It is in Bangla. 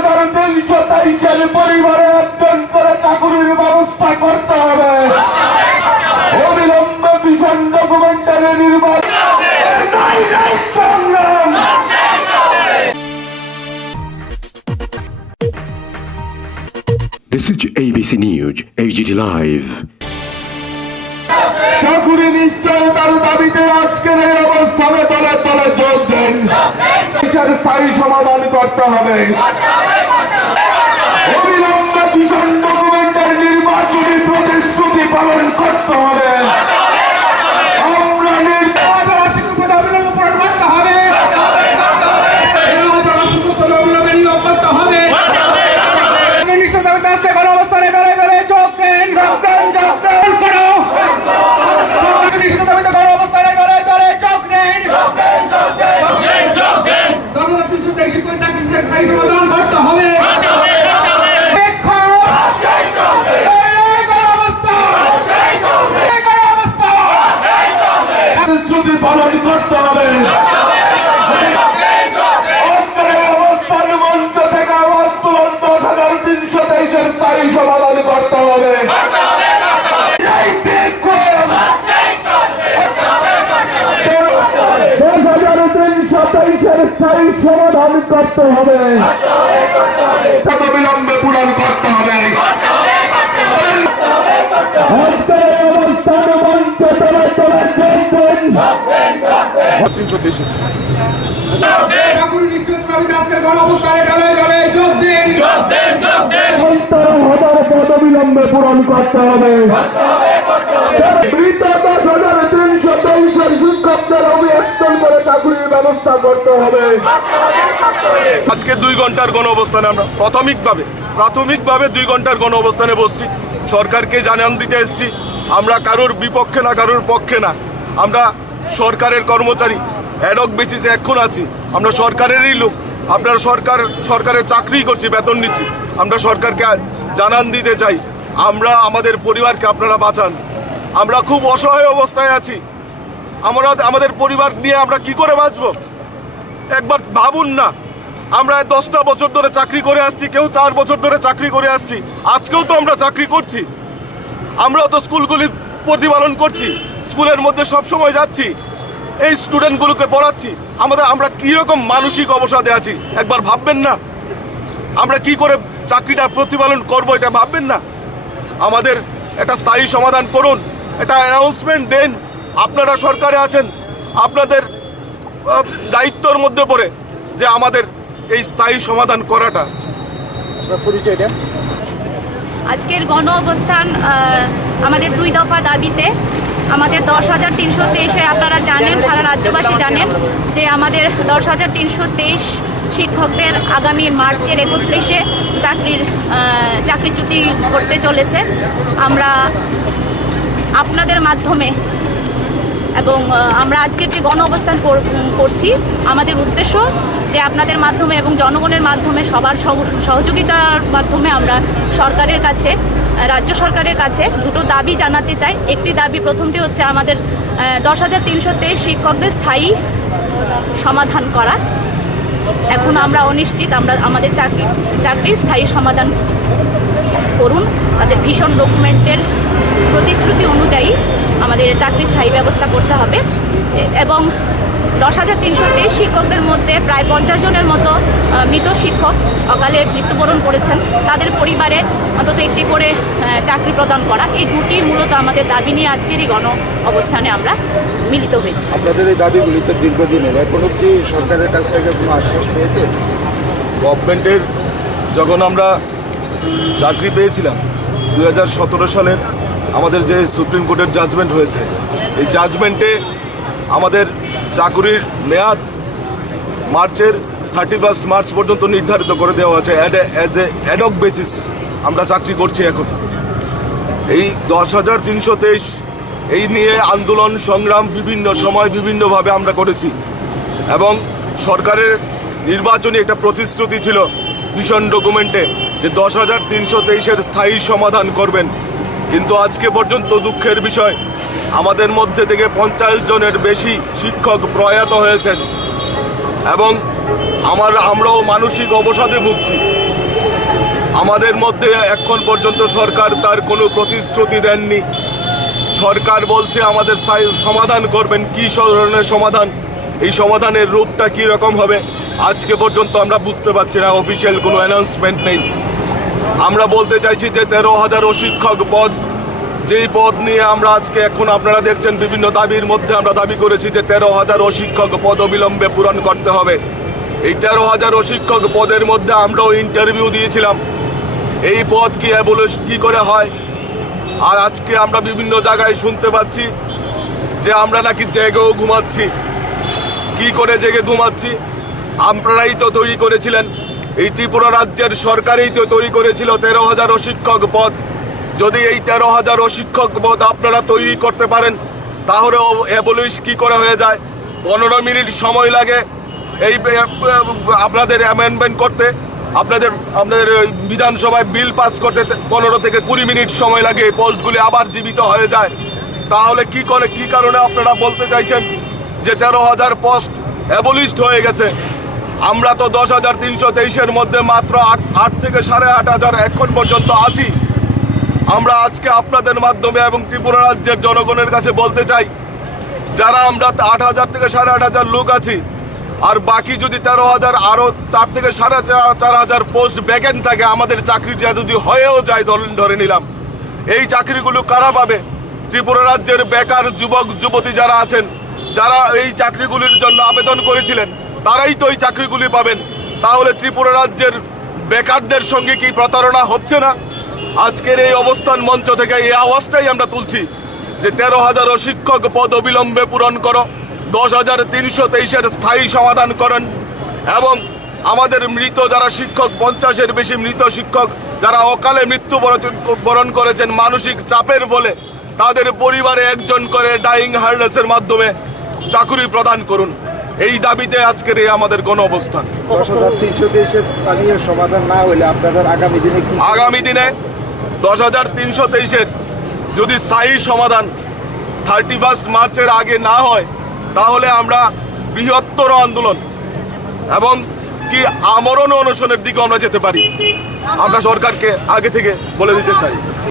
10,323 পরিবারে একজন করে চাকুরির ব্যবস্থা করতে হবে। অবিলম্বে ভিশন ডকুমেন্টারি নির্বাচন সংগ্রাম। This is ABC News, AGT Live. চাকুরি নিশ্চয়তার দাবিতে আজকের এই অবস্থানে দলে দলে যোগ দেন। স্থায়ী সমাধান করতে হবে। অবিলম্বে ভিশন ডকুমেন্টারি নির্বাচনী প্রতিশ্রুতি পালন করতে হবে। পালন করতে হবে। অবস্থান মঞ্চ থেকে আওয়াজ তুলন 10,323 স্থায়ী সমাধান করতে হবে। 10,323 স্থায়ী সমাধান করতে হবে। অবিলম্বে পূরণ করতে হবে। অবস্থান মঞ্চ তলে তলে চলছেন। অবিলম্বে পূরণ করতে হবে। মৃত 10,323 শিক্ষকদের অভিযান করে চাকরির ব্যবস্থা করতে হবে। আজকে 2 ঘন্টার গণ অবস্থানে আমরা প্রাথমিকভাবে 2 ঘন্টার গণ অবস্থানে বসছি। সরকারকে জানান দিতে এসেছি আমরা কারোর বিপক্ষে না, কারোর পক্ষে না। আমরা সরকারের কর্মচারী, অ্যাডহক বেসিসে এখন আছি। আমরা সরকারেরই লোক। আপনারা সরকারের চাকরি করছি, বেতন নিচ্ছি। আমরা সরকারকে জানান দিতে চাই আমরা আমাদের পরিবারকে আপনারা বাঁচান। আমরা খুব অসহায় অবস্থায় আছি। আমাদের পরিবার নিয়ে আমরা কি করে বাঁচব? একবার ভাবুন না। আমরা 10টা বছর ধরে চাকরি করে আসছি, কেউ 4 বছর ধরে চাকরি করে আসছি। আজকেও তো আমরা চাকরি করছি। আমরাও তো স্কুলগুলি প্রতিপালন করছি, স্কুলের মধ্যে সব সময় যাচ্ছি, এই স্টুডেন্টগুলোকে পড়াচ্ছি। আমরা কীরকম মানসিক অবসাদে আছি একবার ভাববেন না? আমরা কি করে চাকরিটা প্রতিপালন করব এটা ভাববেন না? আমাদের একটা স্থায়ী সমাধান করুন, একটা অ্যানাউন্সমেন্ট দেন। আপনারা সরকারে আছেন, আপনাদের দায়িত্বের মধ্যে পড়ে যে আমাদের এই স্থায়ী সমাধান করাটা। আজকের গণ অবস্থান আমাদের 2 দফা দাবিতে। আমাদের 10,323 আপনারা জানেন, সারা রাজ্যবাসী জানেন যে আমাদের 10,323 শিক্ষকদের আগামী মার্চের 31-এ চাকরিচ্যুতি করতে চলেছে। আমরা আপনাদের মাধ্যমে এবং আমরা আজকের যে গণ অবস্থান করছি, আমাদের উদ্দেশ্য যে আপনাদের মাধ্যমে এবং জনগণের মাধ্যমে সবার সহযোগিতার মাধ্যমে আমরা সরকারের কাছে, রাজ্য সরকারের কাছে 2টো দাবি জানাতে চাই। একটি দাবি, প্রথমটি হচ্ছে আমাদের 10,323 শিক্ষকদের স্থায়ী সমাধান করা। এখন আমরা অনিশ্চিত, আমাদের চাকরির স্থায়ী সমাধান করুন। তাদের ভিশন ডকুমেন্টের প্রতিশ্রুতি অনুযায়ী আমাদের চাকরি স্থায়ী ব্যবস্থা করতে হবে। এবং 10,323 শিক্ষকদের মধ্যে প্রায় 50 জনের মতো মৃত শিক্ষক অকালে মৃত্যুবরণ করেছেন। তাদের পরিবারে অন্তত একটি করে চাকরি প্রদান করা, এই 2টি মূলত আমাদের দাবি নিয়ে আজকেরই গণ অবস্থানে আমরা মিলিত হয়েছি। আপনাদের এই দাবিগুলি তো দীর্ঘদিনের, এখন অব্দি সরকারের কাছ থেকে কোনো আশ্বাস পেয়েছে? গভর্নমেন্টের যখন আমরা চাকরি পেয়েছিলাম 2017 সালের আমাদের যে সুপ্রিম কোর্টের জাজমেন্ট হয়েছে, এই জাজমেন্টে আমাদের চাকরির মেয়াদ মার্চের 31 মার্চ পর্যন্ত নির্ধারিত করে দেওয়া আছে। অ্যাজ এ অ্যাডহক বেসিস আমরা চাকরি করছি এখন। এই 10,323 এই নিয়ে আন্দোলন সংগ্রাম বিভিন্ন সময় বিভিন্নভাবে আমরা করেছি এবং সরকারের নির্বাচনী একটা প্রতিশ্রুতি ছিল ভিশন ডকুমেন্টে যে 10,323-এর স্থায়ী সমাধান করবেন। কিন্তু আজকে পর্যন্ত দুঃখের বিষয় আমাদের মধ্যে থেকে 50 জনের বেশি শিক্ষক প্রয়াত হয়েছেন এবং আমরাও মানসিক অবসাদে ভুগছি। আমাদের মধ্যে এখন পর্যন্ত সরকার তার কোনো প্রতিশ্রুতি দেননি। সরকার বলছে আমাদের স্থায়ী সমাধান করবেন, কী ধরনের সমাধান, এই সমাধানের রূপটা কী রকম হবে আজকে পর্যন্ত আমরা বুঝতে পারছি না। অফিসিয়াল কোনো অ্যানাউন্সমেন্ট নেই। আমরা বলতে চাইছি যে 13,000 শিক্ষক পদ, যেই পদ নিয়ে আমরা আজকে এখন আপনারা দেখছেন বিভিন্ন দাবির মধ্যে আমরা দাবি করেছি যে 13,000 শিক্ষক পদ অবিলম্বে পূরণ করতে হবে। এই 13,000 শিক্ষক পদের মধ্যে আমরাও ইন্টারভিউ দিয়েছিলাম, এই পদ কি করে হয়। আর আজকে আমরা বিভিন্ন জায়গায় শুনতে পাচ্ছি যে আমরা নাকি জেগেও ঘুমাচ্ছি। কি করে জেগে ঘুমাচ্ছি? আপনারাই তো তৈরি করেছিলেন, এই ত্রিপুরা রাজ্যের সরকারই তো তৈরি করেছিল 13,000 শিক্ষক পদ। যদি এই 13,000 শিক্ষক পদ আপনারা তৈরি করতে পারেন তাহলে অ্যাবলিশ কি করে হয়ে যায়? 15 মিনিট সময় লাগে এই আপনাদের অ্যামেন্ডমেন্ট করতে, আপনাদের বিধানসভায় বিল পাস করতে 15 থেকে 20 মিনিট সময় লাগে, এই পোস্টগুলি আবার জীবিত হয়ে যায়। তাহলে কি কারণে আপনারা বলতে চাইছেন যে 13,000 পোস্ট অ্যাবলিশড হয়ে গেছে? আমরা তো 10,323-এর মধ্যে মাত্র 8 থেকে 8,500 এখন পর্যন্ত আছি। আমরা আজকে আপনাদের মাধ্যমে এবং ত্রিপুরা রাজ্যের জনগণের কাছে বলতে চাই, যারা আমরা 8,000 থেকে 8,500 লোক আছি, আর বাকি যদি 13,000 আরও 4 থেকে 4,500 পোস্ট ভ্যাকেন্ট থাকে, আমাদের চাকরিটা যদি হয়েও যায়, ধরে নিলাম, এই চাকরিগুলো কারা পাবে? ত্রিপুরা রাজ্যের বেকার যুবক যুবতী যারা আছেন, যারা এই চাকরিগুলির জন্য আবেদন করেছিলেন, তারাই তো এই চাকরিগুলি পাবেন। তাহলে ত্রিপুরা রাজ্যের বেকারদের সঙ্গে কি প্রতারণা হচ্ছে না? আজকের এই অবস্থান মঞ্চ থেকে এই আওয়াজটাই আমরা তুলছি যে 13,000 শিক্ষক পদ অবিলম্বে পূরণ করো, 10,323-এর স্থায়ী সমাধান করেন, এবং আমাদের মৃত যারা শিক্ষক, 50-এর বেশি মৃত শিক্ষক যারা অকালে মৃত্যুবরণ করেছেন মানসিক চাপের ফলে, তাদের পরিবারে একজন করে ডাইং হার্নেসের মাধ্যমে চাকরি প্রদান করুন। এই দাবিতে আজকের এই আমাদের গণ অবস্থান। 10,323-এর স্থানীয় সমাধান না হলে আপনাদের আগামী দিনে কি? আগামী দিনে 10,323-এর যদি স্থায়ী সমাধান 31 মার্চের আগে না হয়, তাহলে আমরা বৃহত্তর আন্দোলন এবং কি আমরণ অনশনের দিকে আমরা যেতে পারি। আমরা সরকারকে আগে থেকে বলে দিতে চাই।